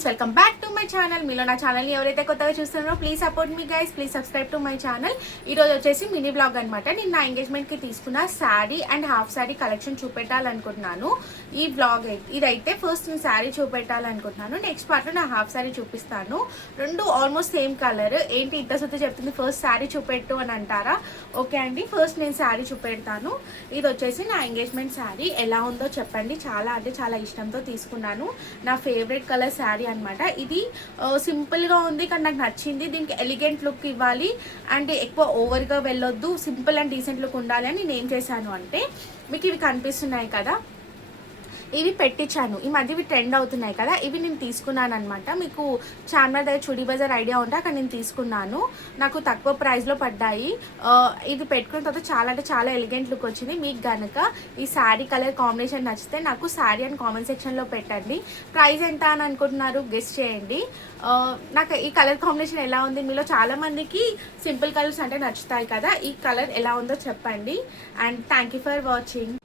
Friends, welcome back to my channel. మీలో నా ఛానల్ని ఎవరైతే కొత్తగా చూస్తున్నారో please support me guys, please subscribe to my channel. ఈరోజు వచ్చేసి మినీ బ్లాగ్ అనమాట. నేను నా ఎంగేజ్మెంట్కి తీసుకున్న sari and half sari collection చూపెట్టాలనుకుంటున్నాను. ఈ బ్లాగ్ ఇదైతే ఫస్ట్ నేను శారీ చూపెట్టాలనుకుంటున్నాను. నెక్స్ట్ పార్ట్లో నా హాఫ్ శారీ చూపిస్తాను. రెండు ఆల్మోస్ట్ సేమ్ కలర్. ఏంటి ఇంత సుత్తి చెప్తుంది, ఫస్ట్ శారీ చూపెట్టు అని అంటారా? ఓకే అండి, ఫస్ట్ నేను శారీ చూపెడతాను. ఇది వచ్చేసి నా ఎంగేజ్మెంట్ శారీ. ఎలా ఉందో చెప్పండి. చాలా అంటే చాలా ఇష్టంతో తీసుకున్నాను. నా ఫేవరెట్ కలర్ శారీ అనమాట. ఇది సింపుల్గా ఉంది కానీ నాకు నచ్చింది. దీనికి ఎలిగెంట్ లుక్ ఇవ్వాలి అండ్ ఎక్కువ ఓవర్గా వెళ్ళొద్దు, సింపుల్ అండ్ డీసెంట్ లుక్ ఉండాలి అని నేను ఏం చేశాను అంటే, మీకు ఇవి కనిపిస్తున్నాయి కదా, ఇవి పెట్టించాను. ఈ మధ్య ఇవి ట్రెండ్ అవుతున్నాయి కదా, ఇవి నేను తీసుకున్నాను అనమాట. మీకు చార్మినార్ దగ్గర చుడీ బజార్ ఐడియా ఉంటే అక్కడ నేను తీసుకున్నాను. నాకు తక్కువ ప్రైస్లో పడ్డాయి. ఇది పెట్టుకున్న తర్వాత చాలా అంటే చాలా ఎలిగెంట్ లుక్ వచ్చింది. మీకు కనుక ఈ శారీ కలర్ కాంబినేషన్ నచ్చితే నాకు శారీ అని కామెంట్ సెక్షన్లో పెట్టండి. ప్రైస్ ఎంత అని అనుకుంటున్నారు, గెస్ చేయండి. నాకు ఈ కలర్ కాంబినేషన్ ఎలా ఉంది, మీలో చాలామందికి సింపుల్ కలర్స్ అంటే నచ్చుతాయి కదా, ఈ కలర్ ఎలా ఉందో చెప్పండి. And thank you for watching.